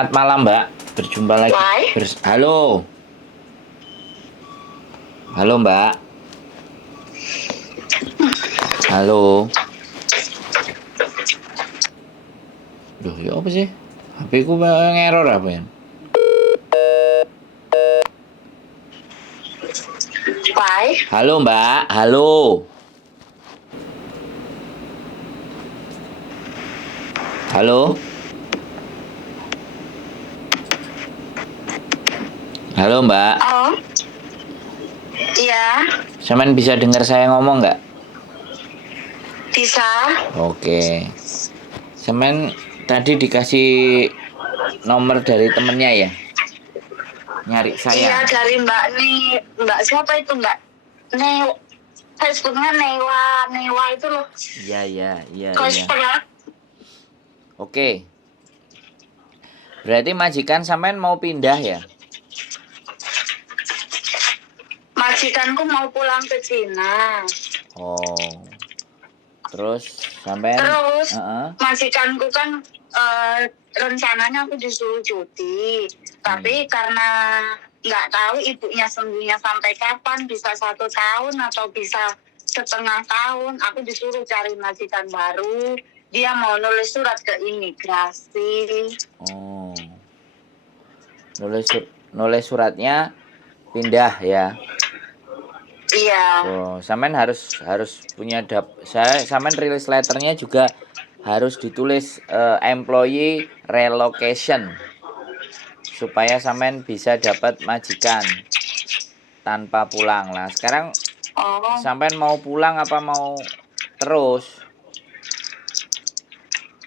Selamat malam, Mbak. Berjumpa lagi. Halo. Halo, Mbak. Halo. Duh, ya apa sih? HP ku ngeror apa ya? Halo, Mbak. Halo. Halo. Halo, Mbak. Oh, iya, Sampean bisa dengar saya ngomong nggak? bisa. Oke. Sampean tadi dikasih nomor dari temennya ya? Nyari Iya, saya. dari Mbak Mbak siapa itu Mbak? Facebooknya Newa itu loh. Iya, iya, iya, iya. Cosplay. Oke. Berarti majikan sampean mau pindah ya? Majikanku mau pulang ke Cina. Oh. Terus sampean Terus Heeh. majikanku kan rencananya aku disuruh cuti, tapi karena nggak tahu ibunya sembuhnya sampai kapan, bisa 1 tahun atau bisa setengah tahun, aku disuruh cari majikan baru. Dia mau nulis surat ke imigrasi. Oh. Nulis suratnya pindah ya. Iya. Oh, sampean harus punya sampean release letternya juga harus ditulis employee relocation supaya sampean bisa dapat majikan tanpa pulang. Lah, sekarang Oh, sampean mau pulang apa mau terus?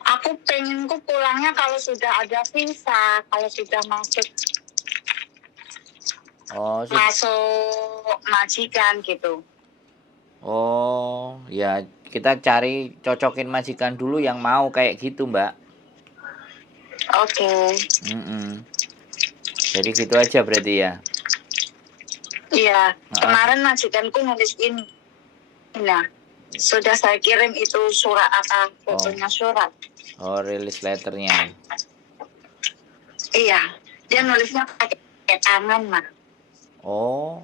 aku pengenku pulangnya kalau sudah ada visa, kalau sudah masuk Oh, majikan gitu. oh, ya kita cari cocokin majikan dulu yang mau kayak gitu, Mbak. Oke. Jadi gitu aja berarti ya. Iya, kemarin majikanku nulis ini. Nah, sudah saya kirim itu surat apa fotonya surat. Oh, release letternya. Iya, dia nulisnya pakai tangan mah. Oh,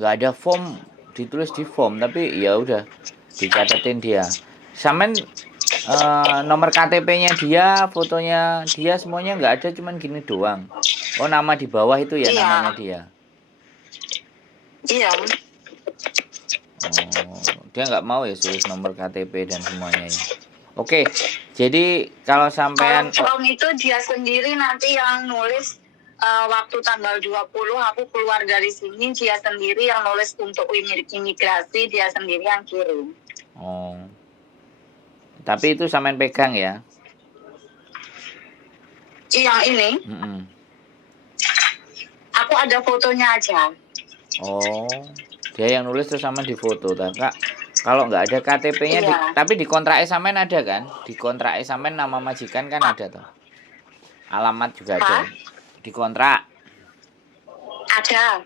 nggak ada form, ditulis di form, tapi ya udah dicatetin dia. Sampean nomor KTP-nya dia, fotonya dia semuanya nggak ada, cuman gini doang. Oh, nama di bawah itu ya Iya. namanya dia. Iya. Oh, dia nggak mau ya tulis nomor KTP dan semuanya ya. Oke, jadi kalau sampean Kalau itu dia sendiri nanti yang nulis waktu tanggal 20 aku keluar dari sini, dia sendiri yang nulis untuk imigrasi, dia sendiri yang kirim. Oh. Tapi itu sampean pegang ya? Yang ini? Aku ada fotonya aja. Oh, dia yang nulis terus sama di foto, Kak. Kalau nggak ada KTP-nya, Iya. tapi di kontrak sampean ada kan? Di kontrak sampean nama majikan kan ada toh? Alamat juga ada. Di kontrak. Ada.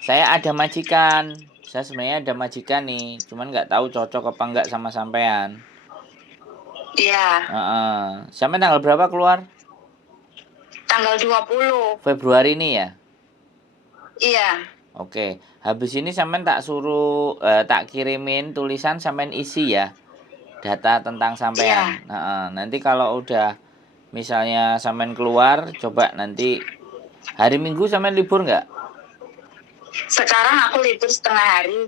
Saya ada majikan. Saya sebenarnya ada majikan nih, cuman nggak tahu cocok apa enggak sama sampean. Iya. Sampean tanggal berapa keluar? Tanggal 20. Februari ini ya? Iya. Oke, habis ini sampean tak suruh tak kirimin tulisan sampean isi ya. Data tentang sampean. Iya. Nanti kalau udah misalnya sampean keluar, coba nanti hari Minggu sampean libur nggak? Sekarang aku libur setengah hari.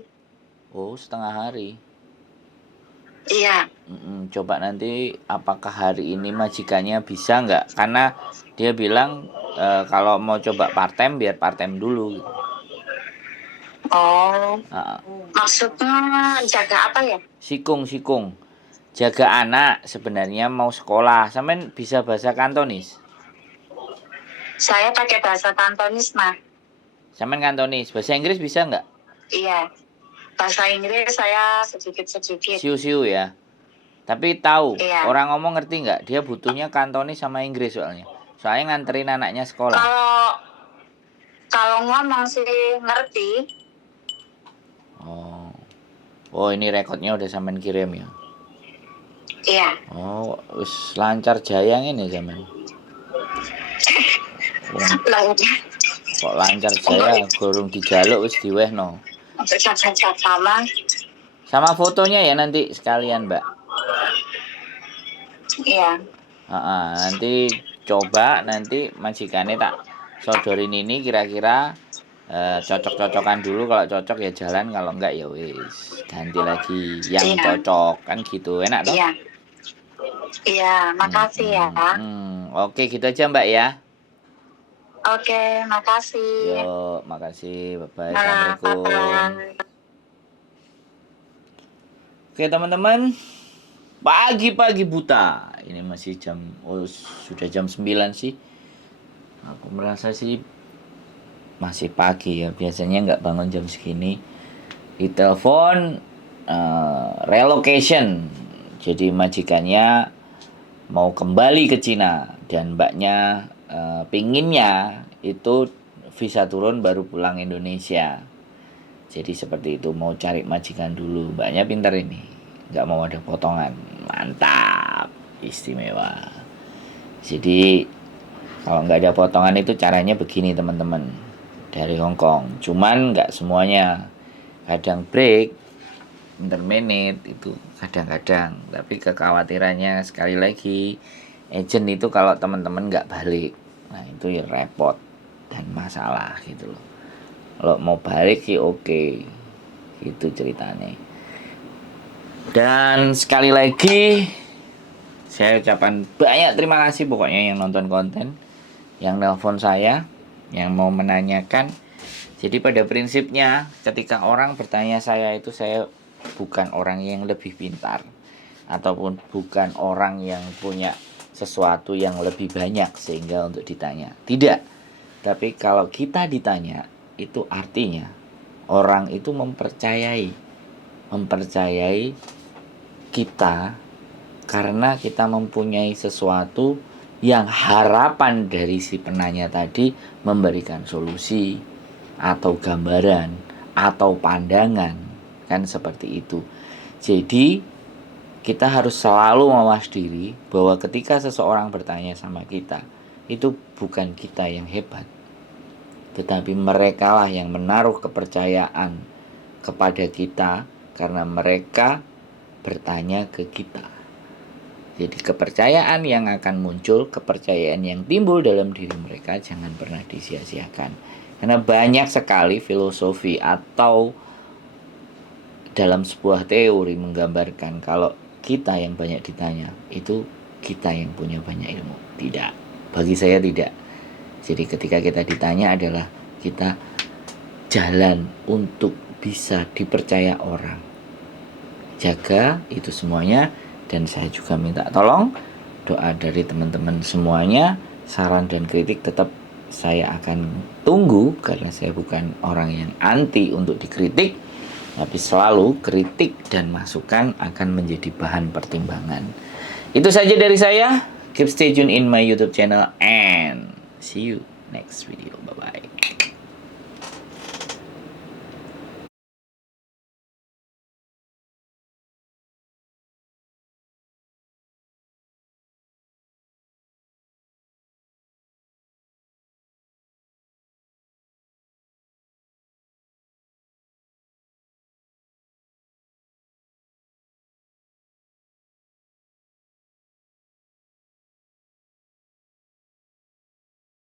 Oh, setengah hari. Iya. Coba nanti apakah hari ini majikannya bisa nggak? Karena dia bilang kalau mau coba part time biar part time dulu. Oh. Maksudnya jaga apa ya? Sikung. Jaga anak sebenarnya mau sekolah. Sampean bisa bahasa Kantonis? Saya pakai bahasa Kantonis mah. Sampean Kantonis. Bahasa Inggris bisa nggak? Iya. Bahasa Inggris saya sedikit-sedikit. Siu ya. Tapi tahu iya. Orang ngomong ngerti nggak? Dia butuhnya Kantonis sama Inggris soalnya. Soalnya nganterin anaknya sekolah. Kalau ngomong sih ngerti. Oh, ini rekodnya udah sampean kirim ya? Iya. Oh, wis lancar jayang ini sampean. Lah, Kok lancar jaya gorong dijaluk wis diwehno. untuk sama. Sama fotonya ya nanti sekalian, Mbak. Iya. Nanti coba nanti majikannya tak sodorin ini kira-kira cocok-cocokan dulu, kalau cocok ya jalan, kalau enggak ya wis ganti lagi yang Iya. cocok kan gitu, enak toh? Iya. Iya, makasih ya. Oke gitu aja Mbak ya. Oke, makasih. Yuk, makasih, bye-bye, Nah, assalamualaikum. bye-bye. Oke teman-teman, pagi-pagi buta, ini masih sudah jam 9 sih. Aku merasa sih masih pagi ya, biasanya nggak bangun jam segini. Ditelepon relocation, jadi majikannya mau kembali ke Cina dan mbaknya pinginnya itu visa turun baru pulang Indonesia. Jadi seperti itu, mau cari majikan dulu. Mbaknya pintar ini, nggak mau ada potongan. Mantap, istimewa. Jadi kalau nggak ada potongan itu caranya begini teman-teman, dari Hong Kong. Cuman nggak semuanya, kadang break interminute itu kadang-kadang. Tapi kekhawatirannya sekali lagi, agent itu kalau teman-teman nggak balik, nah itu ya repot dan masalah gitu loh. Kalau mau balik sih oke, gitu ceritanya. Dan sekali lagi saya ucapkan banyak terima kasih pokoknya yang nonton konten, yang nelpon saya, yang mau menanyakan. Jadi pada prinsipnya ketika orang bertanya saya itu, saya bukan orang yang lebih pintar ataupun bukan orang yang punya sesuatu yang lebih banyak sehingga untuk ditanya. Tidak. Tapi kalau kita ditanya, itu artinya orang itu mempercayai kita karena kita mempunyai sesuatu yang harapan dari si penanya tadi memberikan solusi atau gambaran atau pandangan, kan seperti itu. Jadi kita harus selalu mawas diri bahwa ketika seseorang bertanya sama kita, itu bukan kita yang hebat, tetapi mereka lah yang menaruh kepercayaan kepada kita karena mereka bertanya ke kita. Jadi kepercayaan yang akan muncul, kepercayaan yang timbul dalam diri mereka jangan pernah disia-siakan. Karena banyak sekali filosofi atau dalam sebuah teori menggambarkan kalau kita yang banyak ditanya, itu kita yang punya banyak ilmu. Tidak, bagi saya tidak. Jadi ketika kita ditanya adalah kita jalan untuk bisa dipercaya orang. Jaga itu semuanya. Dan saya juga minta tolong doa dari teman-teman semuanya. Saran dan kritik tetap saya akan tunggu, karena saya bukan orang yang anti untuk dikritik, tapi selalu kritik dan masukan akan menjadi bahan pertimbangan. Itu saja dari saya. Keep stay tune in my YouTube channel and see you next video. Bye-bye.